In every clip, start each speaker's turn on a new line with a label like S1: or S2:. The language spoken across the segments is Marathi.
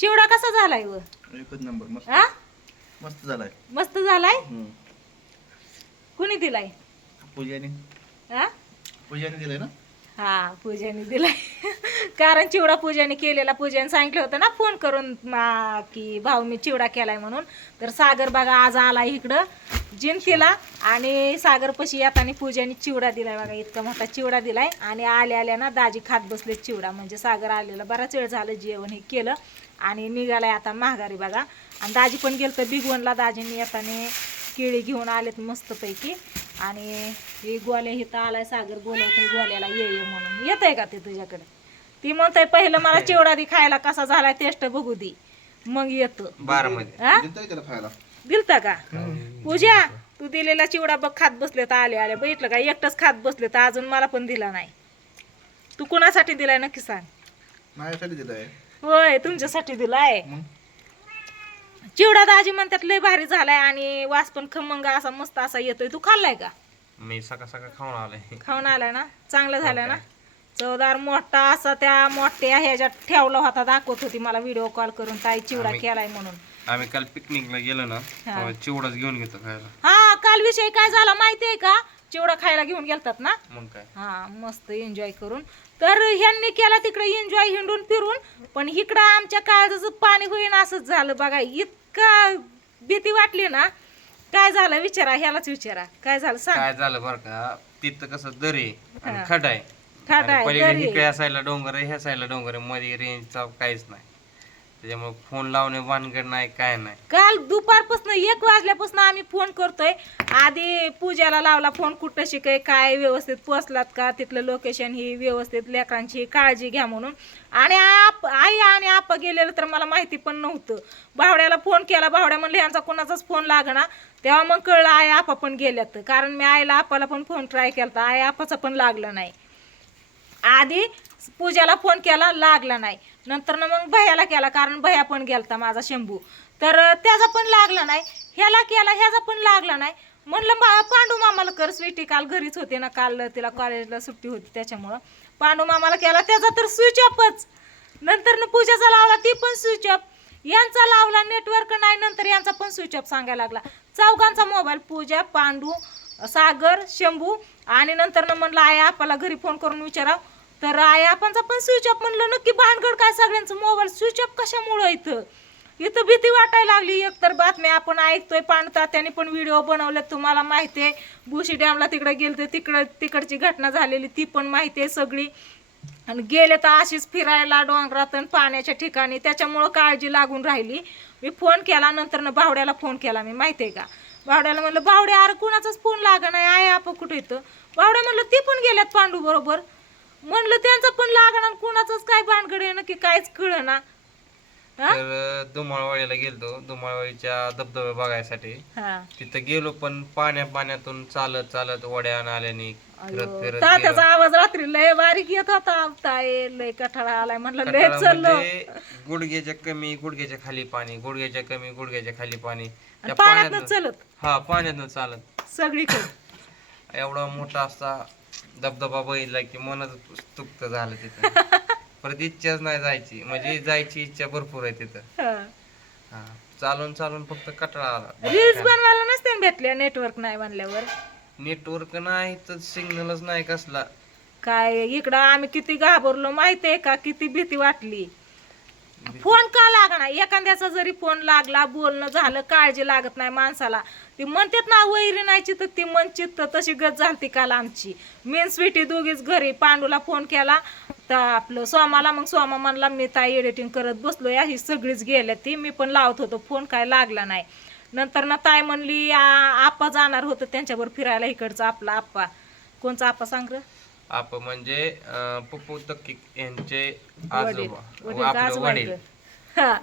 S1: चिवडा कसा झालाय व?
S2: एकच नंबर मस्त.
S1: हा
S2: मस्त झालाय.
S1: मस्त झालाय?
S2: हम्म.
S1: कुणी दिलाय?
S2: पूजाने.
S1: हा
S2: पूजाने दिलंय ना?
S1: हा पूजाने दिलाय. कारण चिवडा पूजाने केलेला. पूजाने सांगितलं होतं ना फोन करून मा- की भाऊ मी चिवडा केलाय म्हणून. तर सागर बघा आज आलाय इकडं जिंतीला. आणि सागर पशी येताना पूजाने चिवडा दिलाय बघा इतका मोठा चिवडा दिलाय. आणि आल्या आल्या ना दाजी खात बसले चिवडा. म्हणजे सागर आलेला बराच वेळ झालं जेवण हे केलं. आणि निघालाय आता महागारी बघा. आणि दाजी पण गेलं तर बिगवनला. दाजीने येताना केळी घेऊन आलेत मस्तपैकी. आणि हे गोल्या इथं आलाय सागर बोलवतोय गोल्याला ये ये म्हणून. येत आहे का ते तुझ्याकडे? ती म्हणतंय पहिलं मला चिवडा दे खायला. कसा झालाय टेस्ट बघू दे. मग येतो. हा? दिलता का? पूजा तू दिलेला चिवडा बघ खात बसले तर आले आले. बघितलं का? एकटंच खात बसले तर अजून मला पण दिला नाही. तू कोणासाठी दिलाय नक्की सांग.
S2: माझ्यासाठी दिलंय.
S1: होय तुमच्यासाठी दिलाय.
S2: मग?
S1: चिवडा दाजी म्हणतात लय भारी झालाय आणि वास पण खमंग असा मस्त असा येतोय. तू खाल्लाय का?
S3: मी सकाळ सकाळ खाऊन आलोय.
S1: खाऊन आलाय ना? चांगलं झालं ना? चवदार मोठा असा त्या मोठ्या ह्याच्यात ठेवला होता दाखवत होती मला व्हिडिओ कॉल करून ताई चिवडा
S3: आम्ही-
S1: केलाय म्हणून.
S3: आम्ही काल पिकनिकला गेलो ना
S1: हा.
S3: तेव्हा चिवडाच घेऊन घेतो खायला.
S1: हा काल विषय काय झाला माहितीये का? चिवडा खायला घेऊन गेलतात ना?
S3: मग काय.
S1: हा मस्त एन्जॉय करून. तर ह्यांनी केला तिकडे एन्जॉय हिंडून फिरून. पण इकडं आमच्या काळजाचं पाणी होईन असंच झालं बघा. इतका भीती वाटली ना. काय झालं विचारा ह्यालाच विचारा. काय झालं सांग.
S3: काय झालं बरं का? तिथं कसं दरी आणि
S1: हा.
S3: खड आहे.
S1: खाट
S3: आणि
S1: आहे
S3: पलीकडे
S1: दरी
S3: इकडे
S1: आहे.
S3: या साईडला डोंगर आहे ह्या साईडला डोंगर आहे. मध्ये रेंजचा काहीच नाही. त्याच्यामुळे फोन लावणे वानगड नाही काय नाही.
S1: काल दुपारपासून एक वाजल्यापासून आम्ही फोन करतोय. आधी पूजाला लावला फोन कुठं शिकाय काय व्यवस्थित पोचलात का तिथलं लोकेशन ही व्यवस्थित लेकरांची काळजी घ्या म्हणून. आणि आप आई आणि आप गेलेलं तर मला माहिती पण नव्हतं. भावड्याला फोन केला भावड्या म्हणले यांचा कोणाचाच फोन लागना. तेव्हा मग कळलं आई आपा पण गेल्यात. कारण मी आईला आपाला पण फोन ट्राय केला आई आपाचा पण लागला नाही. आधी पूजाला फोन केला लागला नाही. नंतर ना मग भयाला केला कारण भया पण गेलता माझा शंभू. तर त्याचा पण लागला नाही. ह्याला केला ह्याचा पण लागला नाही. म्हणलं मा- पांडू मामाला कर स्वीटी काल घरीच होते ना काल तिला कॉलेजला सुट्टी होती त्याच्यामुळं. पांडू मामाला केला त्याचा तर स्विच ऑफच नंतर न पूजाचा लावला ती पण स्विच ऑफ यांचा लावला नेटवर्क नाही नंतर यांचा पण स्विच ऑफ सांगायला लागला. चौघांचा मोबाईल पूजा पांडू सागर शंभू आणि नंतर ना म्हणलं आई आपल्याला घरी फोन करून विचाराव. तर आई आपणचा पण स्विच ऑफ म्हणलं नक्की भानगड काय सगळ्यांचं मोबाईल स्विच ऑफ कशामुळं इथं? इथं भीती वाटायला लागली. एकतर बातम्या आपण ऐकतोय पांडता त्यांनी पण व्हिडिओ बनवले तुम्हाला माहिती आहे. भुशी डॅमला तिकडे गेलते तिकडं तिकडची घटना झालेली ती पण माहिती आहे सगळी. आणि गेले तर अशीच फिरायला डोंगरात आणि पाण्याच्या ठिकाणी. त्याच्यामुळं काळजी लागून राहिली. मी फोन केला नंतर ना बावड्याला फोन केला. मी माहिती आहे का? बावड्याला म्हणलं बावड्या अरे कुणाचाच फोन लागा नाही. आहे आप कुठं इथं? बावड्या म्हणलं ती पण गेल्यात पांडू बरोबर. म्हणलं त्यांचा पण लागणार कुणाचंच काय भानगड आहे नक्की काहीच कळ ना हा?
S3: तर दुमाळवाडीला गेलतो. दुमाळवाडीच्या धबधबे बघायसाठी.
S1: हा.
S3: तिथं गेलो पण पाण्या पाण्यातून चालत चालत वड्या आल्याने फिरत फिरत
S1: तात्याचा. आवाज रात्री लय बारीक येत होता. लय कठाळा आलाय. म्हणलं लय चाललो.
S3: म्हणजे गुडघ्याच्या कमी गुडघ्याच्या खाली पाणी. गुडघ्याच्या कमी गुडघ्याच्या खाली पाणी.
S1: आणि
S3: त्या
S1: पाण्यातनं
S3: पाण्यातनं
S1: चलत.
S3: हा पाण्यातनं चालत.
S1: सगळीकडे.
S3: एवढा मोठा असा धबधबा बघितला की मनच स्तुप्त झालं तिथं. परत इच्छाच नाही जायची. म्हणजे जायची इच्छा भरपूर आहे तिथं.
S1: हा.
S3: चालून चालून फक्त कटाळा आला.
S1: रील्स बनवायला नसते ना भेटल्या नेटवर्क नाही म्हणल्यावर?
S3: नेटवर्क नाही तर सिग्नलच नाही कसला.
S1: काय इकडं आम्ही किती घाबरलो माहितीये का? किती भीती वाटली. फोन का लागणार एखाद्याचा जरी फोन लागला बोलणं झालं काळजी लागत नाही माणसाला. ती म्हणतात ना वैरी नाही चित्त ती मन चित्त तशी गत झालती काल आमची. मेन स्वीटी दोघीच घरी पांडूला फोन केला. तर आपलं सोमाला मग सोमा म्हणला मी ताई एडिटिंग करत बसलो या ही सगळीच गेल्या ती मी पण लावत होतो फोन काय लागला नाही. नंतर ना ताई म्हणली आप्पा जाणार होतं त्यांच्याबरोबर फिरायला इकडचा आपला आप्पा कोणचा आप्पा सांग रं?
S3: आप म्हणजे पप्पू तक्की यांचे
S1: वडील
S3: आजोबा
S1: वडील
S3: आपले
S1: आजोबा
S3: वडील.
S1: आहेत. हा.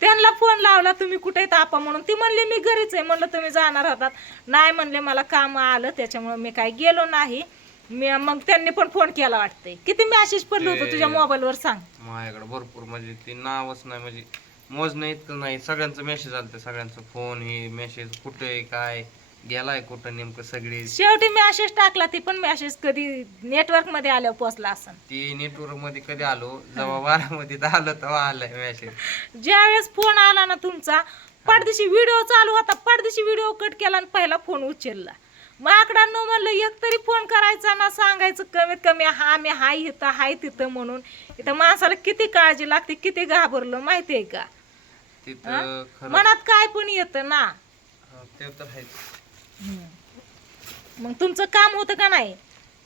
S1: त्यांना फोन लावला तुम्ही कुठे आहेत आपा? म्हणून. ती म्हणली मी घरीच आहे. म्हणलं तुम्ही जाणार होतात नाही म्हणले मला काम आलं त्याच्यामुळे मी काय गेलो नाही. मी मग त्यांनी पण फोन केला वाटतंय किती मॅसेज पडलं होतं तुझ्या मोबाईलवर सांग.
S3: माझ्याकडे भरपूर म्हणजे ती नावच नाही म्हणजे मोजणं इतकं नाही. सगळ्यांचं मेसेज आलते सगळ्यांचं फोन हे मेसेज कुठे काय? गेलाय कुठं नेमकं सगळे?
S1: शेवटी मॅसेज टाकला ती पण मॅसेज कधी नेटवर्कमध्ये आल्यावर पोहोचला असन.
S3: ती नेटवर्कमध्ये कधी आलो? जेव्हा बारामध्ये आलो तेव्हा आलाय मेसेज
S1: ज्यावेळेस फोन आला ना तुमचा पडदिशी व्हिडिओ चालू होता पडदिशी व्हिडिओ कट केला आणि पहिला फोन उचलला. मग आकडांनो म्हणलं एक तरी फोन करायचा ना सांगायचं कमीत कमी हा आम्ही हाय इथं हाय तिथं म्हणून. इथं माणसाला किती काळजी लागते किती घाबरलो माहितीये का?
S3: तिथं खरं
S1: मनात काय पण येतं ना.
S3: हा, ते तर आहेच.
S1: मग तुमचं काम होतं का नाही?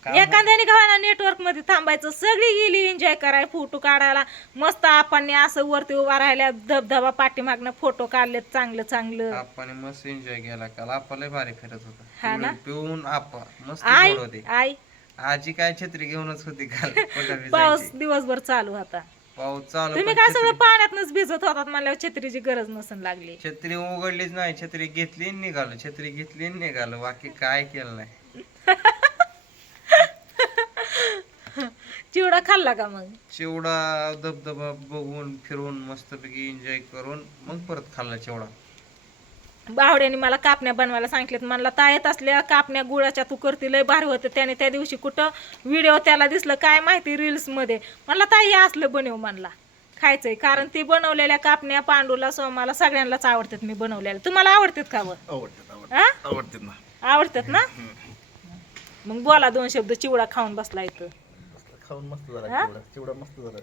S1: एखाद्याने गावाला नेटवर्कमध्ये थांबायचं सगळी गेली एन्जॉय कराय फोटो काढायला. मस्त आपण असं वरती उभा राहिल्या धबधबा पाठीमागनं फोटो काढले चांगलं चांगलं.
S3: आपण मस्त एन्जॉय केला. काल आपा भारी फिरत
S1: हा
S3: होता
S1: ना?
S3: पिऊन आपा मस्त
S1: आई
S3: गोड होते.
S1: आई.
S3: आजी काय छत्री घेऊनच होती काल
S1: पाऊस. दिवसभर चालू होता.
S3: पाऊस चालू
S1: तुम्ही
S3: पण
S1: काय सगळं
S3: छत्री-
S1: पाण्यातनच भिजत होतात म्हणल्यावर छत्रीची गरज नसून लागली.
S3: छत्री उघडलीच नाही छत्री घेतली आणि निघालो. छत्री घेतली आणि निघालो. बाकी काय केलं नाही.
S1: चिवडा खाल्ला का मग?
S3: चिवडा धबधबा बघून फिरून मस्तपैकी एन्जॉय करून मग परत खाल्ला चिवडा.
S1: बावड्याने मला कापण्या बनवायला सांगितल्यात. म्हणला तायत असल्या कापण्या गुळाच्या तू करते लय भारी होतं. त्याने त्या दिवशी कुठं व्हिडिओ त्याला दिसलं काय माहिती रील्समध्ये म्हणला ताई असलं बनव म्हणला. खायचंय कारण ती बनवलेल्या कापण्या पांडूला सोमाला सगळ्यांनाच आवडतात मी बनवलेल्या. तुम्हाला आवडतात का व?
S2: आवडतात
S1: हा?
S2: ना.
S1: आवडतात ना? मग बोला दोन शब्द चिवडा खाऊन बसला इथं.
S2: खाऊन मस्त झाला? चिवडा. चिवडा मस्त झाला.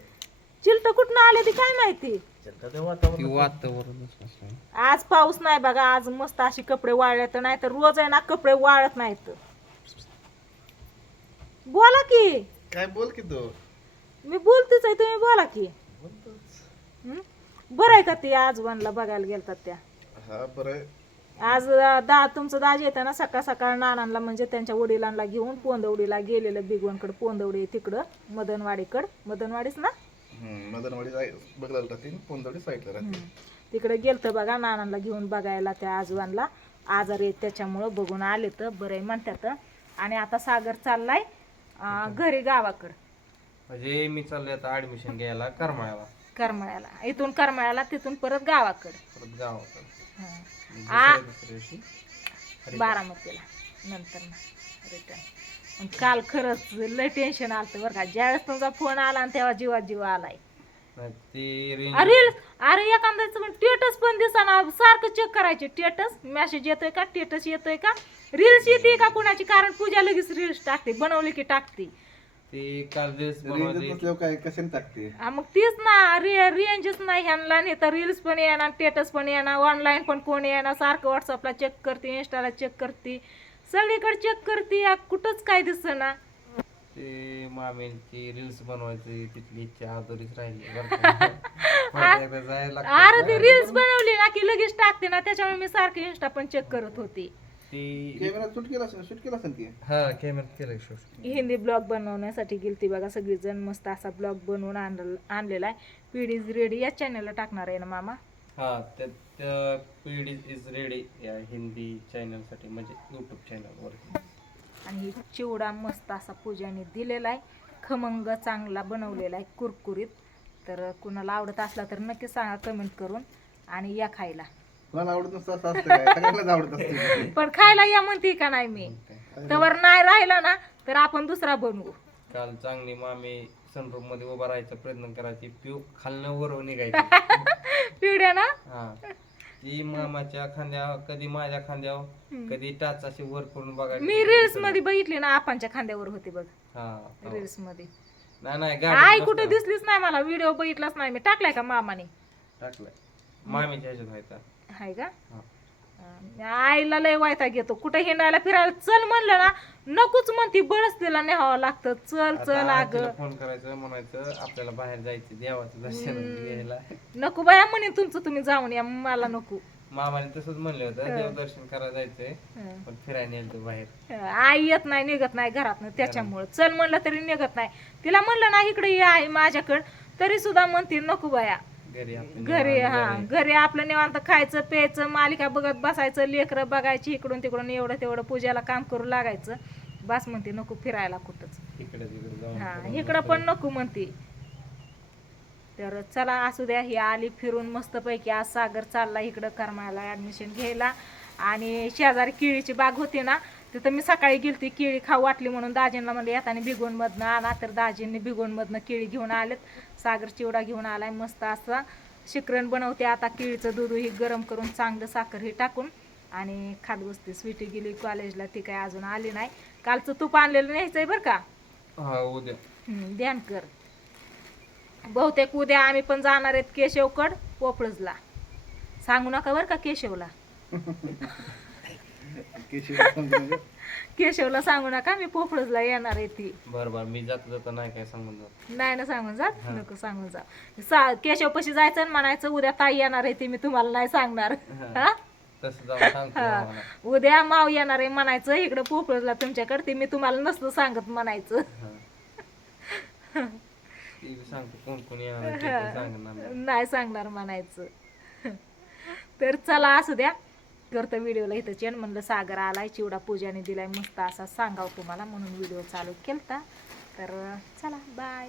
S1: चिलट कुठनं आले ती काय माहिती?
S2: चलता ते वातावरण
S1: आज पाऊस नाही बघा आज मस्त अशी कपडे वाळले तर नाही तर रोज आहे ना कपडे वाळत नाहीत. बोला की.
S2: काय बोल की तू?
S1: मी बोलतेच आहे तुम्ही बोला की. हं? बरं आहे का ती आज वनला बघायला गेलतात त्या?
S2: हा बरं
S1: आज दा तुमचं दाजी येतं ना सकाळ सकाळ नानांना म्हणजे त्यांच्या वडिलांना घेऊन पोंदवडीला गेलेलं बिगवणकडे पोंदवडी आहे तिकडं मदनवाडीकडं. मदनवाडीच ना?
S2: मदनवाडी पोंदवडी साईडला
S1: तिकडे गेलतं बघा नानांना घेऊन बघायला त्या आजोबांना आजार येत त्याच्यामुळं बघून आले तर बरं आहे म्हणतात. आणि आता सागर चाललाय घरी गावाकडं.
S3: म्हणजे मी चाललोय आता ऍडमिशन घ्यायला करमाळ्याला.
S1: करमळ्याला. इथून करमळ्याला तिथून परत गावाकडं.
S3: परत गावाकडे.
S1: हं.
S3: दुसऱ्या दुसऱ्या दिवशी. अरे
S1: बारामतीला. नंतर रिटर्न काल खरंच लय टेन्शन आलं बरं का. ज्यावेळेस तुमचा फोन आला आणि तेव्हा जीवात जीव आलाय. अरे अरे एखाद्याचं पण टेटस पण दिसाना. सारखं चेक करायचे. टेटस मेसेज येतोय का? टेटस येतोय का? रील्स येते का कुणाची? कारण पूजा लगेच रील्स टाकते. बनवली की टाकते.
S2: काय कशाने
S1: मग तीच ना. रे रेंजच नाही ह्यांना. नाही तर रील्स पण येणार टेटस पण येणार ऑनलाईन पण कोण येणार? सारखं व्हॉट्सअपला चेक करते इंस्टाला चेक करते. सगळीकडे चेक करते या कुठंच काय दिसना.
S3: ते मामीची रील्स बनवायची तिथली इच्छा अधुरीच राहिली. बरं का. परत एकदा जायला
S1: अरे
S3: लागतं.
S1: ती रील्स बनवली ना की लगेच टाकते ना त्याच्यामुळे मी सारखी इंस्टा पण चेक करत होती.
S3: ती
S2: कॅमेरा शूट केला असेल शूट केला असेल की?
S3: हा कॅमेरा केलं शूट
S1: हिंदी ब्लॉग बनवण्यासाठी गेलती बघा सगळीजण मस्त असा ब्लॉग बनवून आणल- आणलेला आहे. पीडीज रेडी या चॅनलला टाकणार आहे ना मामा?
S3: हा त्या त्या पीडी इज रेडी या हिंदी चॅनलसाठी म्हणजे युट्यूब चॅनल वर.
S1: आणि ही चिवडा मस्त असा पूजाने दिलेला आहे. खमंग चांगला बनवलेला आहे कुरकुरीत. तर कुणाला आवडत असला तर नक्की सांगा कमेंट करून आणि या खायला.
S2: कोणाला आवडत नसतं असं असतं काय? सगळ्यांनाच आवडत असते.
S1: पण खायला या म्हणते का नाही मी? तवर नाही राहिला ना तर आपण दुसरा बनवू.
S3: काल चांगली मामी सनरूममध्ये उभा राहायचा प्रयत्न करायची. पिऊ खालनं वर निघायची.
S1: पिढ्या ना?
S3: हा. ती मामाच्या खांद्यावर कधी माझ्या खांद्यावर कधी टाच अशी वर करून बघायची.
S1: मी रील्समध्ये बघितली ना आपांच्या खांद्यावर होते बघ.
S3: हा हो.
S1: रील्समध्ये.
S3: नाही नाही
S1: आई
S3: गाडी
S1: कुठे दिसलीच नाही मला व्हिडिओ बघितलाच नाही मी. टाकलाय का मामाने?
S3: टाकलाय. मामीच्या ह्याच्यात व्हायचा
S1: हाय का?
S3: हा.
S1: आईला लय वायता घेतो. कुठे हिंडायला फिरायला? चल म्हणलं ना नकोच म्हणती बळच तिला न्यावं लागतं. चल चल अग.
S3: फोन करायचं म्हणायचं आपल्याला बाहेर जायचं देवाचं दर्शन घ्यायला.
S1: नको बाया म्हणे तुमचं तुम्ही जाऊन या मला नको.
S3: मामाने तसंच म्हणलं होतं देवदर्शन करायला जायचंय. पण फिरायला नेलं बाहेर.
S1: आई येत नाही निघत नाही घरातनं त्याच्यामुळं. चल म्हणलं तरी निघत नाही. तिला म्हणलं ना इकडे ये आई माझ्याकडं. तरी सुद्धा म्हणते नको बाया.
S3: घरी
S1: हा घरी आपलं निवांत खायचं प्यायचं मालिका बघत बसायचं लेकरं बघायची इकडून तिकडून एवढं तेवढं पूजाला काम करू लागायचं. बस म्हणते नको फिरायला कुठंच. हा इकडं पण नको म्हणते. तर चला असू द्या ही आली फिरून मस्तपैकी. आज सागर चालला इकडं करमायला ऍडमिशन घ्यायला. आणि शेजारी केळीची बाग होती ना तिथं मी सकाळी गेलती केळी खाऊ वाटली म्हणून दाजींना म्हणले येताना भिगवणमधनं आणा तर दाजींनी भिगवणमधनं केळी घेऊन आलेत. सागर चिवडा घेऊन आलाय मस्त असा शिकरण बनवते. आता केळीचं दूध ही गरम करून चांगलं साखर हे टाकून आणि खात बसते स्वीटी गेली कॉलेजला ती काय अजून आली नाही. कालचं तूप आणलेलं न्यायचंय बरं का?
S3: उद्या.
S1: ध्यान कर. बहुतेक उद्या आम्ही पण जाणार आहेत केशवकड पोपळजला. सांगू नका बरं का केशवला.
S2: केशव
S1: केशवला सांगू नका. मी पोपळजला येणार आहे ती.
S3: बर बर मी जाता जाता नाही काय सांगून जात.
S1: नाही ना सांगून जा नको सांगून जा. सा केशव पशी जायचं आणि म्हणायचं उद्या ताई येणार आहे ती मी तुम्हाला नाही सांगणार. हा.
S3: तसं जाऊन सांगतो
S1: हा.
S3: आम्हाला.
S1: उद्या माव येणार आहे म्हणायचं इकडं पोपळजला तुमच्याकडे ती मी तुम्हाला नसतं सांगत म्हणायचं.
S3: ती बी सांगतो कोण कोण येणार आहे ते पण सांगणार नाही.
S1: नाही सांगणार म्हणायचं. तर चला असू द्या. करतं व्हिडिओला इथं चेन म्हणलं सागर आलाय चिवडा पूजाने दिलाय मस्त असा सांगाव तुम्हाला म्हणून व्हिडिओ चालू केलता. तर चला बाय